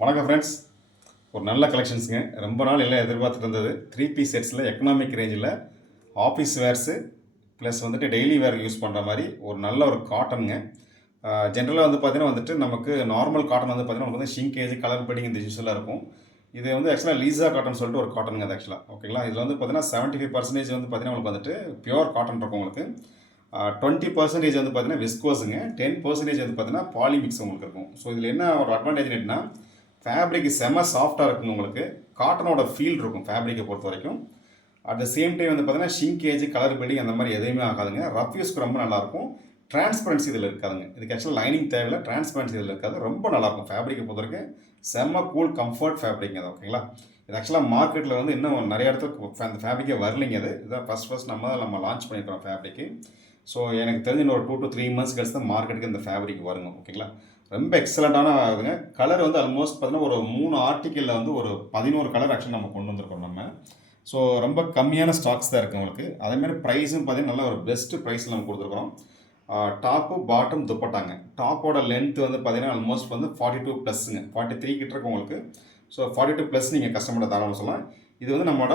வணக்கம் ஃப்ரெண்ட்ஸ். ஒரு நல்ல கலெக்ஷன்ஸுங்க. ரொம்ப நாள் எல்லாம் எதிர்பார்த்துட்டு இருந்தது. 3 பீஸ் செட்ஸில் எக்கனாமிக் ரேஞ்சில் ஆஃபீஸ் வேர்ஸு ப்ளஸ் வந்துட்டு டெய்லி வேர் யூஸ் பண்ணுற மாதிரி ஒரு நல்ல ஒரு காட்டனுங்க. ஜென்ரலாக வந்து பார்த்தீங்கன்னா வந்துட்டு நமக்கு நார்மல் காட்டன் வந்து பார்த்தீங்கன்னா உங்களுக்கு வந்து ஷிங்கேஜ் கலர் பெட்டிங் இந்த யூஸ்வலாக இருக்கும். இது வந்து ஆக்சுவலாக லீசா காட்டன் சொல்லிட்டு ஒரு காட்டனுங்க அது ஆக்சுவலாக. ஓகேங்களா, இதில் வந்து பார்த்தீங்கன்னா 75% வந்து பார்த்தீங்கன்னா உங்களுக்கு வந்துட்டு பியூர் காட்டன் இருக்கும் உங்களுக்கு. 20% வந்து பார்த்தீங்கன்னா விஸ்கோஸுங்க. 10% வந்து பார்த்தீங்கன்னா பாலிமிக்ஸ் உங்களுக்கு இருக்கும். ஸோ இதில் என்ன ஒரு அட்வான்டேஜ் என்னன்னா ஃபேப்ரிக் செம சாஃப்டாக இருக்குங்க உங்களுக்கு. காட்டனோட ஃபீல் இருக்கும் ஃபேப்ரிக்கை பொறுத்த வரைக்கும். அட் த சேம் டைம் வந்து பார்த்தீங்கன்னா ஷிங்கேஜ் கலர் பெட்டிங் அந்த மாதிரி எதுவுமே ஆகாதுங்க. ரஃப் யூஸ்க்கு ரொம்ப நல்லாயிருக்கும். டிரான்ஸ்பரன்சி இதில் இருக்காதுங்க. இதுக்கு ஆக்சுவலாக லைனிங் தேவையில்லை, டிரான்ஸ்பரன்சி இதில் இருக்காது. ரொம்ப நல்லாயிருக்கும் ஃபேப்ரிக்கை பொறுத்த வரைக்கும். செம்ம கூல் கம்ஃபர்ட் ஃபேப்ரிக் அது. ஓகேங்களா, இது ஆக்சுவலாக மார்க்கெட்டில் வந்து இன்னும் நிறைய இடத்துல அந்த ஃபேப்ரிக்கே வரலைங்க. அது இதுதான் ஃபஸ்ட் நம்ம லான்ச் பண்ணியிருக்கோம் ஃபேப்ரிக்கு. ஸோ எனக்கு தெரிஞ்ச இன்னொரு 2 to 3 months கழிச்சு தான் மார்க்கெட்டுக்கு இந்த ஃபேப்ரிக் வருங்க. ஓகேங்களா, ரொம்ப எக்ஸலண்ட்டான ஆகுதுங்க. கலர் வந்து ஆல்மோஸ்ட் பார்த்தீங்கன்னா ஒரு 3 ஆர்டிக்கலில் வந்து ஒரு 11 கலர் ஆக்சுவலி நம்ம கொண்டு வந்திருக்கோம் நம்ம. ஸோ ரொம்ப கம்மியான ஸ்டாக்ஸ் தான் இருக்குது உங்களுக்கு. அதேமாதிரி ப்ரைஸும் பார்த்தீங்கன்னா நல்ல ஒரு பெஸ்ட்டு ப்ரைஸில் நம்ம கொடுத்துருக்குறோம். டாப்பு பாட்டம் துப்பட்டாங்க. டாப்போட லென்த் வந்து பார்த்தீங்கன்னா ஆல்மோஸ்ட் வந்து 42 ப்ளஸ்ஸுங்க. 43 கிட்ட இருக்கு உங்களுக்கு. ஸோ 42 ப்ளஸ் நீங்கள் கஸ்டமர்கிட்ட தாராளமாக சொல்லலாம். இது வந்து நம்மளோட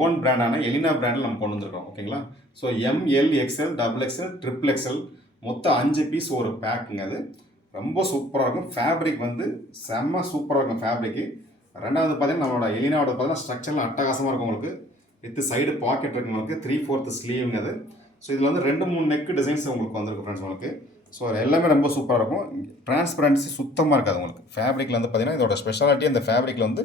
ஓன் பிராண்டான எலினா பிராண்டில் நம்ம கொண்டு வந்திருக்கோம். ஓகேங்களா, so ML XL XXL XXL மொத்தம் 5 பீஸ் ஒரு பேக்குங்க. அது ரொம்ப சூப்பராக இருக்கும். ஃபேப்ரிக் வந்து செம்ம சூப்பராக இருக்கும் ஃபேப்ரிக்கு. ரெண்டாவது பார்த்தீங்கன்னா நம்மளோட எலினாவோட பார்த்தீங்கன்னா ஸ்ட்ரக்சர்லாம் அட்டகாசமாக இருக்கும் உங்களுக்கு. வித் சைடு பாக்கெட் இருக்கு உங்களுக்கு. 3/4 ஸ்லீவுங்க அது. ஸோ இதில் வந்து 2-3 நெக் டிசைன்ஸ் உங்களுக்கு வந்திருக்கு ஃப்ரெண்ட்ஸ் உங்களுக்கு. ஸோ எல்லாமே ரொம்ப சூப்பராக இருக்கும். டிரான்ஸ்பரன்சி சுத்தமாக இருக்காது உங்களுக்கு. ஃபேப்ரிக்கில் வந்து பார்த்தீங்கன்னா இதோட ஸ்பெஷாலிட்டி அந்த ஃபேப்ரிக்கில் வந்து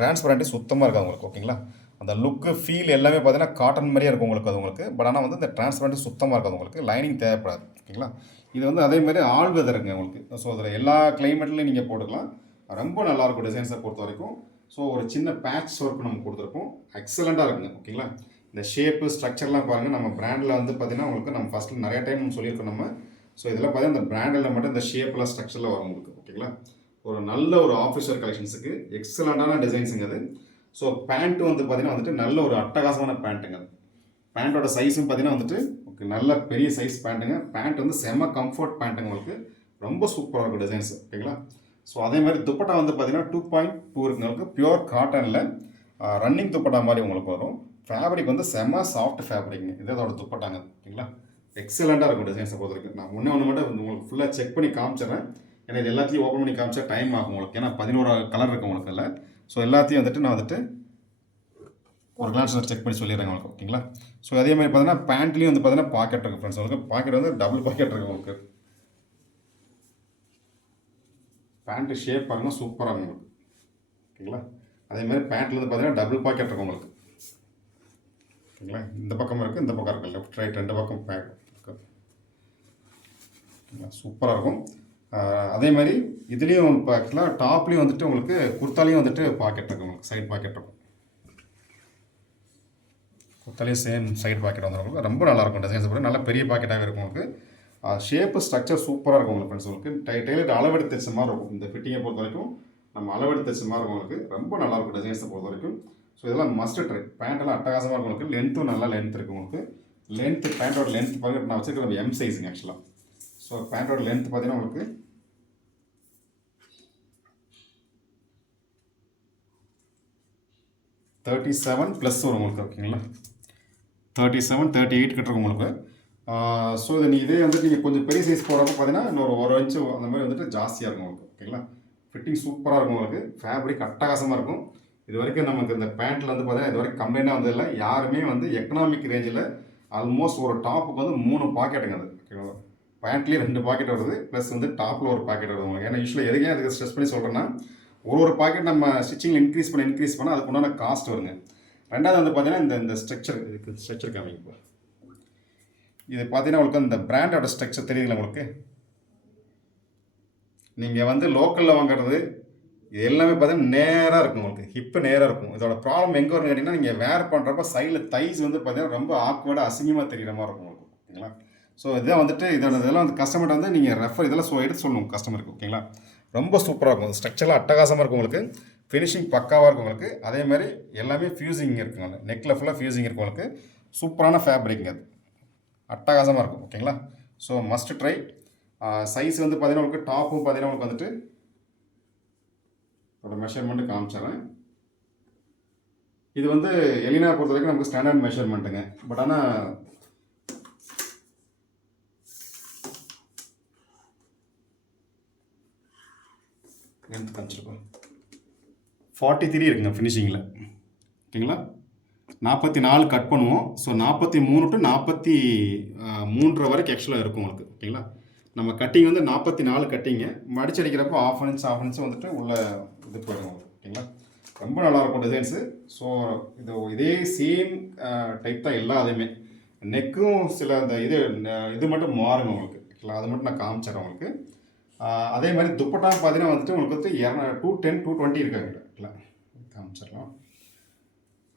டிரான்ஸ்பரன்சி சுத்தமாக இருக்காது உங்களுக்கு. ஓகேங்களா, அந்த லுக்கு ஃபீல் எல்லாமே பார்த்தீங்கன்னா காட்டன் மாதிரியே இருக்கும் உங்களுக்கு. அது உங்களுக்கு பட் ஆனால் வந்து இந்த டிரான்ஸ்பரன்சி சுத்தமாக இருக்காது உங்களுக்கு. லைனிங் தேவைப்படாது. ஓகேங்களா, இது வந்து அதேமாதிரி ஆல் வெதருங்க உங்களுக்கு. ஸோ அதில் எல்லா கிளைமேட்லையும் நீங்கள் போட்டுக்கலாம். ரொம்ப நல்லாயிருக்கும் டிசைன்ஸை பொறுத்த வரைக்கும். ஸோ ஒரு சின்ன பேட்ச் ஒர்க் நம்ம கொடுத்துருக்கோம். எக்ஸலண்ட்டாக இருக்குங்க. ஓகேங்களா, இந்த ஷேப்பு ஸ்ட்ரக்சர்லாம் பாருங்கள். நம்ம பிராண்டில் வந்து பார்த்தீங்கன்னா உங்களுக்கு நம்ம ஃபஸ்ட்டில் நிறைய டைம் நம்ம சொல்லியிருக்கோம் நம்ம. ஸோ இதெல்லாம் பார்த்தீங்கன்னா இந்த பிராண்டில் மட்டும் இந்த ஷேப்லாம் ஸ்ட்ரக்சரில் வரும் உங்களுக்கு. ஓகேங்களா, ஒரு நல்ல ஒரு ஆஃபீஸர் கலெக்ஷன்ஸுக்கு எக்ஸலண்ட்டான டிசைன்ஸுங்க அது. ஸோ பேண்ட்டு வந்து பார்த்தீங்கன்னா வந்துட்டு நல்ல ஒரு அட்டகாசமான பேண்ட்டுங்க அது. பேண்ட்டோட சைஸும் பார்த்தீங்கன்னா வந்துட்டு ஓகே நல்ல பெரிய சைஸ் பேண்ட்டுங்க. பேண்ட் வந்து செம்ம கம்ஃபர்ட் பேண்ட்டுங்க உங்களுக்கு. ரொம்ப சூப்பராக இருக்கும் டிசைன்ஸ். ஓகேங்களா, ஸோ அதே மாதிரி துப்பட்டா வந்து பார்த்தீங்கன்னா 2.2 இருக்குங்க உங்களுக்கு. பியூர் காட்டனில் ரன்னிங் துப்பட்டா மாதிரி உங்களுக்கு வரும். ஃபேப்ரிக் வந்து செம்ம சாஃப்ட் ஃபேப்ரிக்ங்க. இது அதோட துப்பட்டாங்க. ஓகேங்களா, எக்ஸலண்ட்டாக இருக்கும் டிசைன்ஸை பொறுத்த வரைக்கும். நான் ஒன்று மட்டும் உங்களுக்கு ஃபுல்லாக செக் பண்ணி காமிச்சிடுறேன். ஏன்னா இது எல்லாத்தையும் ஓப்பன் பண்ணி காமிச்சா டைம் ஆகும் உங்களுக்கு. ஏன்னா 11 கலர் இருக்குது உங்களுக்கு இல்லை. ஸோ எல்லாத்தையும் வந்துட்டு நான் வந்துட்டு ஒரு கிளான்ஸில் செக் பண்ணி சொல்லிடுறேன் உங்களுக்கு. ஓகேங்களா, ஸோ அதே மாதிரி பார்த்தீங்கன்னா பேண்ட்லேயும் வந்து பார்த்தீங்கன்னா பாக்கெட் இருக்குது ஃப்ரெண்ட்ஸ் உங்களுக்கு. பாக்கெட் வந்து டபுள் பாக்கெட் இருக்குது உங்களுக்கு. பேண்ட்டு ஷேப் பாருங்கள் சூப்பராக இருக்கும் உங்களுக்கு. ஓகேங்களா, அதேமாதிரி பேண்ட்டில் வந்து பார்த்தீங்கன்னா டபுள் பாக்கெட் இருக்கும் உங்களுக்கு. ஓகேங்களா, இந்த பக்கம் இருக்குது இந்த பக்கம் இருக்குது. லெஃப்ட் ரைட் 2 பக்கம் பேக் இருக்குது. ஓகேங்களா, சூப்பராக இருக்கும். அதே மாதிரி இதுலேயும் இப்போ ஆக்சுவலாக டாப்லேயும் வந்துட்டு உங்களுக்கு குர்த்தாலையும் வந்துட்டு பாக்கெட் இருக்கும் உங்களுக்கு. சைட் பாக்கெட் இருக்கும். குர்த்தாலையும் சேம் சைடு பாக்கெட் வந்துடும். ரொம்ப நல்லாயிருக்கும் டிசைன்ஸ் கூட. நல்ல பெரிய பாக்கெட்டாகவே இருக்கும் உங்களுக்கு. ஷேப்பு ஸ்ட்ரக்சர் சூப்பராக இருக்கும் உங்களுக்கு ஃப்ரெண்ட்ஸ் உங்களுக்கு. டெய்லர் அளவெடுத்து தைச்ச மாதிரி இருக்கும். இந்த ஃபிட்டிங்கை பொறுத்த வரைக்கும் நம்ம அளவெடுத்து தைச்ச மாதிரி இருக்கும் உங்களுக்கு. ரொம்ப நல்லாயிருக்கும் டிசைன்ஸை பொறுத்த வரைக்கும். ஸோ இதெல்லாம் மஸ்ட் ட்ரை. பேண்ட்டெல்லாம் அட்டகாசமாக இருக்கும் உங்களுக்கு. லென்த்தும் நல்லா லென்த் இருக்குது உங்களுக்கு. லென்த்து பேண்ட்டோட லென்த் பார்க்க நான் வச்சுருக்க M சைஸுங்க ஆக்சுவலாக. ஸோ பேண்ட்டோட லென்த் பார்த்தீங்கன்னா உங்களுக்கு 37 ப்ளஸ் வரும் உங்களுக்கு. ஓகேங்களா, 37 38 கிட்ட இருக்கும் உங்களுக்கு. ஸோ இதை இதே வந்துட்டு நீங்கள் கொஞ்சம் பெரிய சைஸ் போடுறப்ப பார்த்தீங்கன்னா இன்னொரு 1 இன்ச்சு அந்த மாதிரி வந்துட்டு ஜாஸ்தியாக இருக்கும் உங்களுக்கு. ஓகேங்களா, ஃபிட்டிங் சூப்பராக இருக்கும் உங்களுக்கு. ஃபேப்ரிக் அட்டகாசமாக இருக்கும். இது வரைக்கும் நமக்கு இந்த பேண்ட்டில் வந்து பார்த்தீங்கன்னா இது வரைக்கும் கம்ப்ளைண்டாக வந்ததில்லை. யாருமே வந்து எக்கனாமிக் ரேஞ்சில் ஆல்மோஸ்ட் ஒரு டாப்புக்கு வந்து 3 பாக்கெட்டுங்க அது. ஓகேங்களா, பேண்ட்லேயே 2 பாக்கெட் வருது ப்ளஸ் வந்து டாப்பில் ஒரு பாக்கெட் வருது உங்களுக்கு. ஏன்னா யூஸ்வலாக எதுக்கே அதுக்கு ஸ்ட்ரெஸ் பண்ணி சொல்கிறேன்னா ஒரு பாக்கெட் நம்ம ஸ்டிச்சிங்கில் இன்க்ரீஸ் பண்ண அதுக்கு உண்டான காஸ்ட் வருங்க. ரெண்டாவது வந்து பார்த்தீங்கன்னா இந்த ஸ்ட்ரக்சர் இதுக்கு ஸ்ட்ரக்சர் காமிங்க. இது பார்த்தீங்கன்னா உங்களுக்கு இந்த பிராண்டோட ஸ்ட்ரக்சர் தெரியுதுங்களா உங்களுக்கு. நீங்கள் வந்து லோக்கலில் வாங்குறது இது எல்லாமே பார்த்தீங்கன்னா நேராக இருக்கும் உங்களுக்கு. ஹிப்பு நேராக இருக்கும். இதோட ப்ராப்ளம் எங்கே வரும்னு கேட்டிங்கன்னா நீங்கள் வேர் பண்ணுறப்ப சைடில் தைஸ் வந்து பார்த்தீங்கன்னா ரொம்ப ஆக்வர்டாக அசிங்கமாக தெரிகிற மாதிரி இருக்கும் உங்களுக்கு. ஓகேங்களா, ஸோ இதான் வந்துட்டு இதெல்லாம் வந்து கஸ்டமர்கிட்ட வந்து நீங்கள் இதெல்லாம் எடுத்து சொல்லணும் கஸ்டமருக்கு. ஓகேங்களா, ரொம்ப சூப்பராக இருக்கும். ஸ்ட்ரக்சர்லாம் அட்டகாசமாக இருக்கும் உங்களுக்கு. ஃபினிஷிங் பக்காவாக இருக்கும் உங்களுக்கு. அதே மாதிரி எல்லாமே ஃபியூசிங் இருக்குங்க. நெக்கில் ஃபுல்லாக ஃபியூசிங் இருக்கும் உங்களுக்கு. சூப்பரான ஃபேப்ரிக்ங்க அது. அட்டகாசமாக இருக்கும். ஓகேங்களா, ஸோ மஸ்ட் ட்ரை. சைஸ் வந்து பார்த்தீங்கன்னா உங்களுக்கு டாப்பும் பார்த்தீங்கன்னா உங்களுக்கு வந்துட்டு இதோட மெஷர்மெண்ட்டு காமிச்சிடுறேன். இது வந்து எலினா பொறுத்த வரைக்கும் நமக்கு ஸ்டாண்டர்ட் மெஷர்மெண்ட்டுங்க. பட் ஆனால் லென்த் காமிச்சிருக்கோம் 43 இருக்குங்க ஃபினிஷிங்கில். ஓகேங்களா, 44 கட் பண்ணுவோம். ஸோ 43 டு 43 வரைக்கும் ஆக்சுவலாக இருக்கும் உங்களுக்கு. ஓகேங்களா, நம்ம கட்டிங் வந்து 44 கட்டிங்க. மடிச்சு அடிக்கிறப்போ ஆஃப் இன்ச் வந்துட்டு உள்ள இது போயிடும். ஓகேங்களா, ரொம்ப நல்லாயிருக்கும் டிசைன்ஸு. ஸோ இதே சேம் டைப் தான் எல்லாத்தையுமே. நெக்கும் சில அந்த இது மட்டும் மாறுங்க உங்களுக்கு. ஓகேங்களா, அது மட்டும் நான் காமிச்சிடறேன் உங்களுக்கு. அதே மாதிரி துப்பட்டா பார்த்தீங்கன்னா வந்துட்டு உங்களுக்கு வந்து 210 220 இருக்காங்க. ஓகேங்களா, காமிச்சிடலாம்.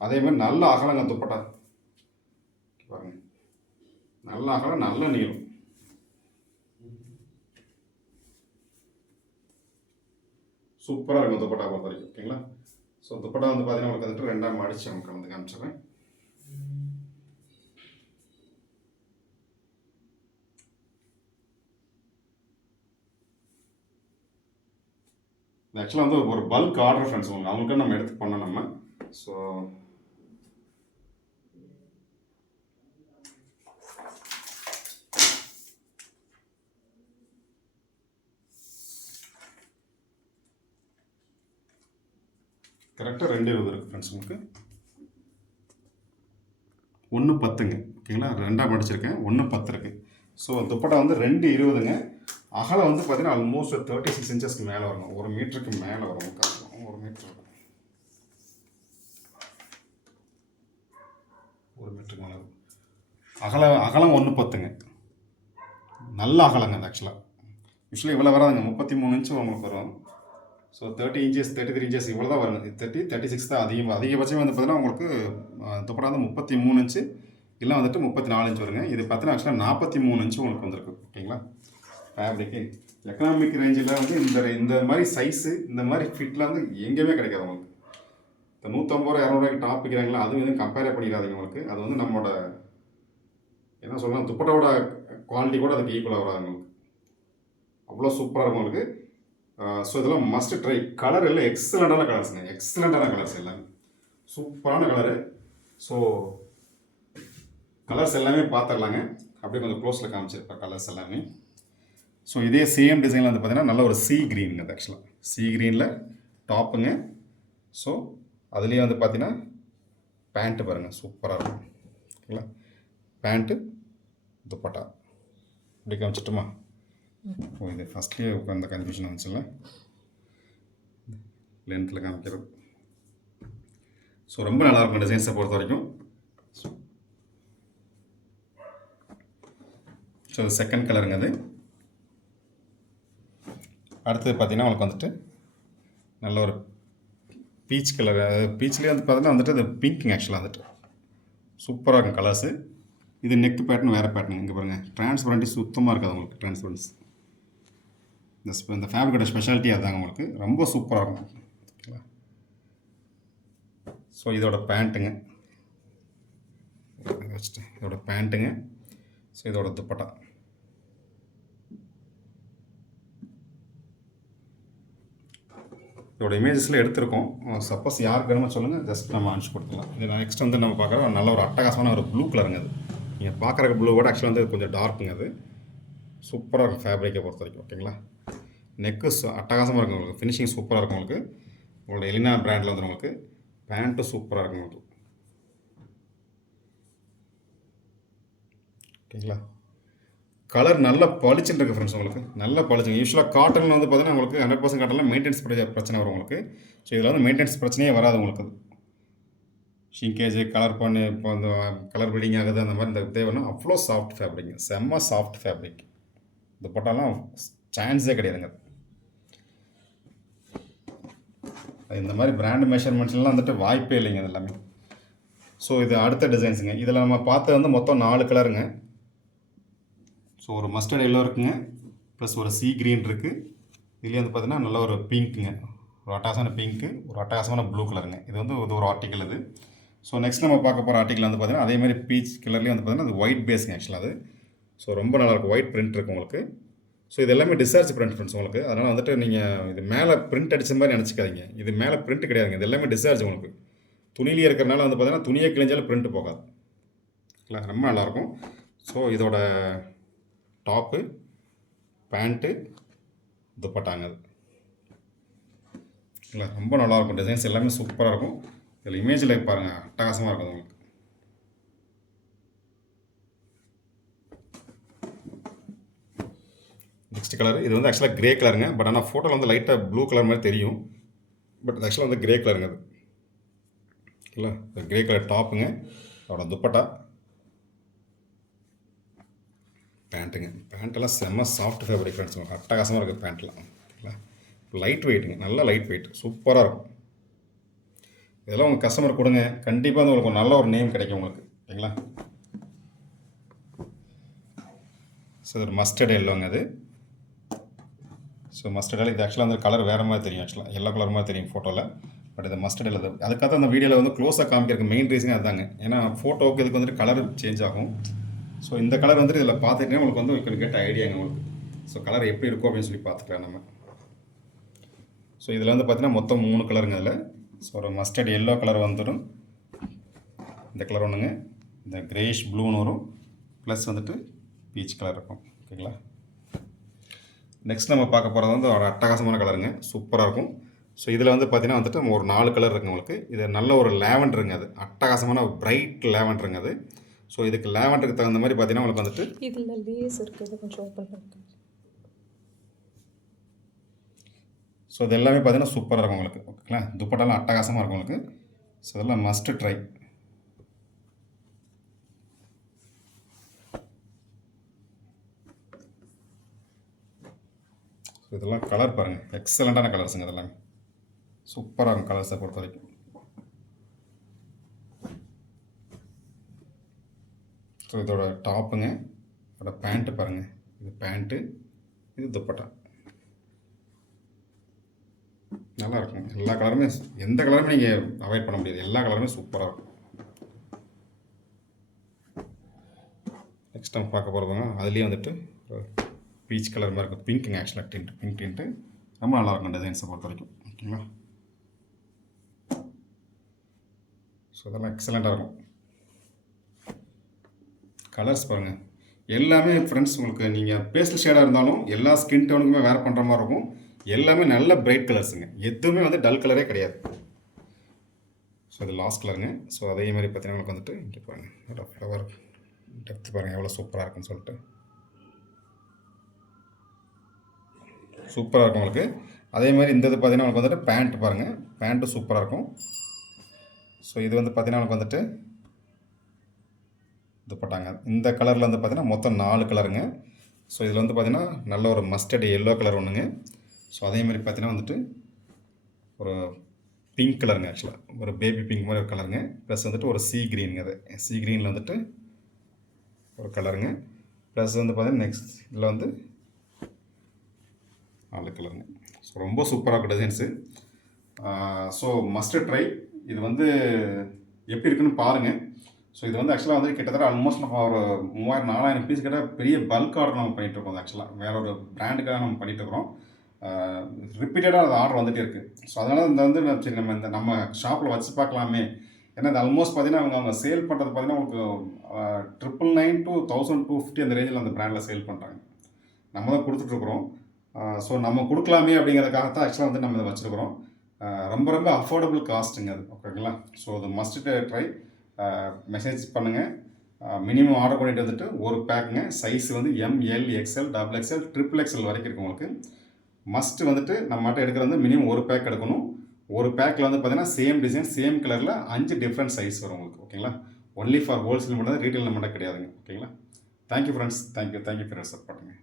அதே மாதிரி நல்ல அகலங்க துப்பட்டா பாருங்க, நல்ல அகலம் நல்ல நீளம். சூப்பராக இருக்கும் துப்பட்டா பொறுத்த வரைக்கும். ஓகேங்களா, ஸோ துப்பட்டா வந்து பார்த்தீங்கன்னா உங்களுக்கு வந்துட்டு 2ஆக மடிச்சு நமக்கு வந்து காமிச்சிடுறேன். ஆக்சுவலாக வந்து ஒரு பல்க் ஆர்டர் ஃப்ரெண்ட்ஸ் அவங்களுக்கு நம்ம எடுத்து பண்ணோம் நம்ம. ஸோ கரெக்டாக 2:20 இருக்குது ஃப்ரெண்ட்ஸ் உங்களுக்கு. 1:10ங்க. ஓகேங்களா, 2ஆக மடிச்சிருக்கேன். 1:10 இருக்குது. ஸோ துப்பட்டா வந்து 2:20ங்க. அகலம் வந்து பார்த்தீங்கன்னா ஆல்மோஸ்ட் 36 இன்ச்சஸ்க்கு மேலே வரும். 1 மீட்டருக்கு மேலே வரும். 1 மீட்டருக்கு மேலே வரும். அகலம் 1:10ங்க. நல்ல அகலங்க அது. ஆக்சுவலாக யூஸ்வலி இவ்வளோ வராதுங்க, 33 இன்ச்சு உங்களுக்கு வரும். ஸோ 30 இன்ச்சஸ் 33 இன்ச்சஸ் இவ்வளோ தான் வருங்க. 36 தான் அதிகபட்சம் வந்து பார்த்தீங்கன்னா உங்களுக்கு துப்பட்டா வந்து 33 இன்ச்சு இல்லை வந்துட்டு 34 இன்ச்சு வருங்க. இது பார்த்தீங்கன்னா ஆக்சுவலாக 43 இன்ச்சு உங்களுக்கு வந்திருக்கு. ஓகேங்களா, ஃபேப்ரிக்கு எக்கனாமிக் ரேஞ்சில் வந்து இந்த மாதிரி சைஸு இந்த மாதிரி ஃபிட்டில் வந்து எங்கேயுமே கிடைக்காது உங்களுக்கு. இந்த 150 200 டாப் விற்கிறாங்களா, அதுவும் எதுவும் கம்பேரே பண்ணிடாதீங்க உங்களுக்கு. அது வந்து நம்மளோட என்ன சொல்லலாம், துப்பட்டாவோட குவாலிட்டி கூட அதுக்கு ஈக்குவலாக வராது உங்களுக்கு. அவ்வளோ சூப்பராக இருக்கும் உங்களுக்கு. ஸோ இதெல்லாம் மஸ்ட் ட்ரை. கலர் எல்லாம் எக்ஸலண்ட்டான கலர்ஸுங்க. எக்ஸலண்ட்டான கலர்ஸ் எல்லாமே சூப்பரான கலரு. ஸோ கலர்ஸ் எல்லாமே பார்த்துடலாங்க. அப்படியே கொஞ்சம் க்ளோஸில் காமிச்சிருப்பேன் கலர்ஸ் எல்லாமே. ஸோ இதே சேம் டிசைனில் வந்து பார்த்தீங்கன்னா நல்ல ஒரு சீ க்ரீனுங்க. அது ஆக்சுவலாக சீ க்ரீனில் டாப்புங்க. ஸோ அதுலேயே வந்து பார்த்தீங்கன்னா பேண்ட்டு பாருங்கள், சூப்பராக இருக்கும். ஓகேங்களா, பேண்ட்டு துப்பட்டா இப்படி காமிச்சிட்டுமா? ஓ, இது ஃபஸ்ட்லேயே உட்காந்த கன்ஃபியூஷன் வந்துச்சுல்ல, லென்த்தில் காமிக்கிறது. ஸோ ரொம்ப நல்லாயிருக்கும் டிசைன்ஸை பொறுத்த வரைக்கும். ஸோ செகண்ட் கலருங்க அது. அடுத்தது பார்த்தீங்கன்னா உங்களுக்கு வந்துட்டு நல்ல ஒரு பீச் கலர். பீச்லேயே வந்து பார்த்தீங்கன்னா வந்துட்டு அது பிங்க்குங்க. ஆக்சுவலாக வந்துட்டு சூப்பராக இருக்கும் கலர்ஸு. இது நெக் பேட்டர்ன் வேறு பேட்டர்னுங்க. இங்கே பாருங்கள், டிரான்ஸ்பரண்ட்டி சுத்தமாக இருக்காது உங்களுக்கு. டிரான்ஸ்பரன்ஸ் இந்த ஃபேப்ரிக்கோட ஸ்பெஷாலிட்டி அதுதாங்க உங்களுக்கு. ரொம்ப சூப்பராக இருக்கும். ஓகேங்களா, ஸோ இதோட பேண்ட்டுங்க வச்சுட்டு இதோட பேண்ட்டுங்க. ஸோ இதோட துப்பட்டா. இதோட இமேஜஸில் எடுத்திருக்கோம். சப்போஸ் யாருக்கு வேணுமோ சொல்லுங்கள், ஜஸ்ட் நம்ம அனுப்பிச்சு கொடுத்துக்கலாம். இது நெக்ஸ்ட் வந்து நம்ம பார்க்குற நல்ல ஒரு அட்டகாசமான ஒரு ப்ளூ கலருங்க. அது நீங்கள் பார்க்குற ப்ளூவோட ஆக்சுவலாக வந்து கொஞ்சம் டார்க்குங்க. அது சூப்பராக இருக்கும் ஃபேப்ரிக்கை பொறுத்த வரைக்கும். ஓகேங்களா, நெக்கு அட்டகாசமாக இருக்கும் உங்களுக்கு. ஃபினிஷிங் சூப்பராக இருக்கும் உங்களுக்கு. உங்களோட எலினா பிராண்டில் வந்துடும் உங்களுக்கு. பேண்ட்டு சூப்பராக இருக்கும் உங்களுக்கு. ஓகேங்களா, கலர் நல்லா பளிச்சுன்னு இருக்குது ஃப்ரெண்ட்ஸ் உங்களுக்கு. நல்லா பளிச்சுங்க. யூஸ்வலாக காட்டனில் வந்து பார்த்தீங்கன்னா உங்களுக்கு 100% காட்டனில் மெயின்டெனன்ஸ் பிரச்சனை வரும் உங்களுக்கு. ஸோ இதில் வந்து மெயின்டெனன்ஸ் பிரச்சனையே வராது உங்களுக்கு. ஷிங்கேஜ் கலர் பண்ணி இப்போ அந்த கலர் பில்டிங் ஆகுது அந்த மாதிரி இந்த தேவைன்னா அவ்வளோ சாஃப்ட் ஃபேப்ரிக், செம்ம சாஃப்ட் ஃபேப்ரிக். இந்த போட்டாலாம் சான்ஸே கிடையாதுங்க. இந்த மாதிரி பிராண்ட் மெஷர்மெண்ட்ஸ்லாம் வந்துட்டு வாய்ப்பே இல்லைங்க இது எல்லாமே. ஸோ இது அடுத்த டிசைன்ஸுங்க. இதில் நம்ம பார்த்தது வந்து மொத்தம் 4 கலருங்க. ஸோ ஒரு மஸ்டர்ட் எல்லோ இருக்குங்க, ப்ளஸ் ஒரு சீ க்ரீன் இருக்குது. இதுலேயே வந்து பார்த்தீங்கன்னா நல்ல ஒரு பிங்க்குங்க, ஒரு அட்டகாசமான பிங்க்கு, ஒரு அட்டகாசமான ப்ளூ கலருங்க. இது வந்து ஒரு ஆர்டிக்கல் இது. ஸோ நெக்ஸ்ட் நம்ம பார்க்க போகிற ஆர்டிக்கல் வந்து பார்த்தீங்கன்னா அதேமாதிரி பீச் கலர்லேயே வந்து பார்த்தீங்கன்னா அது ஒயிட் பேஸுங்க ஆக்சுவலாக அது. ஸோ ரொம்ப நல்லாயிருக்கும். ஒயிட் பிரிண்ட் இருக்குது உங்களுக்கு. ஸோ இது எல்லாமே டிஸ்சார்ஜ் பிரிண்ட் ஃப்ரெண்ட்ஸ் உங்களுக்கு. அதனால் வந்துட்டு நீங்கள் இது மேலே பிரிண்ட் அடித்த மாதிரி நினச்சிக்காதீங்க. இது மேலே பிரிண்ட் கிடையாதுங்க. இது எல்லாமே டிஸ்சார்ஜ் உங்களுக்கு. துணியிலே இருக்கிறனால வந்து பார்த்தீங்கன்னா துணியே கிழிஞ்சாலும் பிரிண்ட் போகாது. இல்லை ரொம்ப நல்லாயிருக்கும். ஸோ இதோட டாப்பு, பேண்ட்டு, துப்பட்டாங்க அது. இல்லை ரொம்ப நல்லாயிருக்கும். டிசைன்ஸ் எல்லாமே சூப்பராக இருக்கும். இதில் இமேஜில் பாருங்கள், அட்டகாசமாக இருக்கும் உங்களுக்கு. நெக்ஸ்ட் கலர் இது வந்து ஆக்சுவலாக கிரே கலருங்க. பட் ஆனால் ஃபோட்டோவில் வந்து லைட்டாக ப்ளூ கலர் மாதிரி தெரியும். பட் ஆக்சுவலாக வந்து கிரே கலருங்க அது. இல்லை கிரே கலர் டாப்புங்க. அதோட துப்பட்டா, பேண்ட்டுங்க. பேண்ட்டெல்லாம் செம்ம சாஃப்ட் ஃபேப்ரிக் ஃப்ரெண்ட்ஸ். அட்டகாசமாக இருக்குது பேண்ட்லாம். இல்லை லைட் வெயிட்டுங்க. நல்லா லைட் வெயிட் சூப்பராக இருக்கும். இதெல்லாம் உங்கள் கஸ்டமர் கொடுங்க. கண்டிப்பாக வந்து உங்களுக்கு நல்ல ஒரு நேம் கிடைக்கும் உங்களுக்கு. ஓகேங்களா? ஸோ இது ஒரு மஸ்டர்ட் எல்லோங்க அது. ஸோ மஸ்டர்டில் இது ஆக்சுவலாக வந்து கலர் வேறு மாதிரி தெரியும். ஆக்சுவலாக எல்லோ கலர் மாதிரி தெரியும் ஃபோட்டோவில். பட் இது மஸ்டர்டில் அது. அதுக்காக அந்த வீடியோவில் வந்து க்ளோஸாக காமிக்கிறதுக்கு மெயின் ரீசனே அதுதாங்க. ஏன்னா ஃபோட்டோவுக்கு இதுக்கு வந்துட்டு கலர் சேஞ்ச் ஆகும். ஸோ இந்த கலர் வந்துட்டு இதில் பார்த்துக்கிட்டே உங்களுக்கு வந்து ஒரு கெட்ட ஐடியாங்க உங்களுக்கு. ஸோ கலர் எப்படி இருக்கும் அப்படின்னு சொல்லி பார்த்துக்கலாம் நம்ம. ஸோ இதில் வந்து பார்த்தீங்கன்னா மொத்தம் 3 கலருங்க அதில். ஸோ ஒரு மஸ்டர்ட் எல்லோ கலர் வந்துடும். இந்த கலர் ஒன்றுங்க. இந்த கிரேஷ் ப்ளூன்னு வரும். ப்ளஸ் வந்துட்டு பீச் கலர் இருக்கும். ஓகேங்களா? நெக்ஸ்ட் நம்ம பார்க்க போகிறது வந்து ஒரு அட்டகாசமான கலருங்க. சூப்பராக இருக்கும். ஸோ இதில் வந்து பார்த்தீங்கன்னா வந்துட்டு ஒரு 4 கலர் இருக்குங்க உங்களுக்கு. இது நல்ல ஒரு லேவண்டருங்க அது. அட்டகாசமான பிரைட் லேவண்டருங்க அது. ஸோ இதுக்கு லேவண்டருக்கு தகுந்த மாதிரி பார்த்தீங்கன்னா உங்களுக்கு வந்துட்டு இதில் லேஸ் இருக்குது, கொஞ்சம் ஓப்பன் பண்ணுங்க. ஸோ இது எல்லாமே பார்த்தீங்கன்னா சூப்பராக இருக்கும் உங்களுக்கு. ஓகேங்களா? துப்பட்டாலாம் அட்டகாசமாக இருக்கும் உங்களுக்கு. ஸோ இதெல்லாம் மஸ்ட்டு ட்ரை. ஸோ இதெல்லாம் கலர் பாருங்கள், எக்ஸலண்ட்டான கலர்ஸுங்க. இதெல்லாம் சூப்பராக இருக்கும் கலர்ஸை பொறுத்த வரைக்கும். ஸோ இதோட டாப்புங்க, இதோட பேண்ட்டு பாருங்கள். இது பேண்ட்டு, இது துப்பட்டா. நல்லாயிருக்கும். எல்லா கலருமே, எந்த கலருமே நீங்கள் அவாய்ட் பண்ண முடியாது. எல்லா கலருமே சூப்பராக இருக்கும். நெக்ஸ்ட் நம்ம பார்க்க போகிறதுங்க, அதுலேயே வந்துட்டு பீச் கலர் மாதிரி இருக்கும். பிங்க்குங்க ஆக்சுவலாக டிண்ட், பிங்க் டிண்ட்டு. ரொம்ப நல்லாயிருக்கும் டிசைன்ஸை பொறுத்த வரைக்கும். ஓகேங்களா? ஸோ இதெல்லாம் எக்ஸலண்ட்டாக இருக்கும். கலர்ஸ் பாருங்கள், எல்லாமே ஃப்ரெண்ட்ஸ் உங்களுக்கு நீங்கள் பேஸ்டல் ஷேடாக இருந்தாலும் எல்லா ஸ்கின் டோனுக்குமே வேர் பண்ணுற மாதிரி இருக்கும். எல்லாமே நல்ல பிரைட் கலர்ஸுங்க. எதுவுமே வந்து டல் கலரே கிடையாது. ஸோ இது லாஸ்ட் கலருங்க. ஸோ அதே மாதிரி பார்த்தீங்கன்னா உங்களுக்கு வந்துட்டு இங்கே பாருங்கள், ஃப்ளவர் டெப்த் பாருங்கள் எவ்வளோ சூப்பராக இருக்குன்னு சொல்லிட்டு. சூப்பராக இருக்கும் உங்களுக்கு. அதே மாதிரி இந்த இது பார்த்தீங்கன்னா உங்களுக்கு வந்துட்டு பேண்ட் பாருங்கள், பேண்ட்டு சூப்பராக இருக்கும். ஸோ இது வந்து பார்த்தீங்கன்னா உங்களுக்கு வந்துட்டு துப்பட்டாங்க. இந்த கலரில் வந்து பார்த்தீங்கன்னா மொத்தம் 4 கலருங்க. ஸோ இதில் வந்து பார்த்தீங்கன்னா நல்ல ஒரு மஸ்டர்டு எல்லோ கலர் ஒன்றுங்க. ஸோ அதே மாதிரி பார்த்தீங்கன்னா வந்துட்டு ஒரு பிங்க் கலருங்க. ஆக்சுவலாக ஒரு பேபி பிங்க் மாதிரி ஒரு கலருங்க. ப்ளஸ் வந்துட்டு ஒரு சீ க்ரீனுங்க. அது சீ க்ரீனில் வந்துட்டு ஒரு கலருங்க. ப்ளஸ் வந்து பார்த்தீங்கன்னா நெக்ஸ்ட் இதில் வந்து 4 கலருங்க. ஸோ ரொம்ப சூப்பராக இருக்கும் டிசைன்ஸு. So must try. இது வந்து எப்படி இருக்குன்னு பாருங்கள். ஸோ இது வந்து ஆக்சுவலாக வந்து கிட்டத்தட்ட ஆல்மோஸ்ட் நம்ம ஒரு 3000-4000 பீஸ் கிட்ட பெரிய பல்க் ஆர்டர் நம்ம பண்ணிகிட்ருக்கோம். ஆக்சுவலாக வேறு ஒரு பிராண்டுக்காக நம்ம பண்ணிகிட்ருக்குறோம். ரிப்பீட்டடாக அது ஆர்டர் வந்துகிட்டே இருக்குது. ஸோ அதனால் இந்த வந்து சரி நம்ம ஷாப்பில் வச்சு பார்க்கலாமே. ஏன்னா இது ஆல்மோஸ்ட் பார்த்தீங்கன்னா அவங்க சேல் பண்ணுறது பார்த்தீங்கன்னா உங்களுக்கு 999 to 1250 அந்த ரேஞ்சில் அந்த பிராண்டில் சேல் பண்ணுறாங்க. நம்ம தான் கொடுத்துட்ருக்குறோம். ஸோ நம்ம கொடுக்கலாமே அப்படிங்கிறதுக்காக தான் ஆக்சுவலாக வந்து நம்ம இதை வச்சுருக்குறோம். ரொம்ப ரொம்ப அஃபோர்டபுள் காஸ்ட்டுங்க அது. ஓகேங்களா? ஸோ அது மஸ்ட் ட்ரை. மெசேஜ் பண்ணுங்கள். மினிமம் ஆர்டர் பண்ணிட்டு வந்துட்டு ஒரு பேக்குங்க. சைஸ் வந்து ML, XL, XXL, XXL வரைக்கும் இருக்குது உங்களுக்கு. மஸ்ட்டு வந்துட்டு நம்ம மட்டும் எடுக்கிறது வந்து மினிமம் ஒரு பேக் எடுக்கணும். ஒரு பேக்கில் வந்து பார்த்தீங்கன்னா சேம் டிசைன் சேம் கலரில் 5 டிஃப்ரெண்ட் சைஸ் வரும் உங்களுக்கு. ஓகேங்களா? ஒன்லி ஃபார் ஹோல்சேல் மட்டும் தான், ரீட்டெயில் மட்டும் கிடையாதுங்க. ஓகேங்களா? Thank you friends. Thank you for your சப்போர்ட்டுங்க.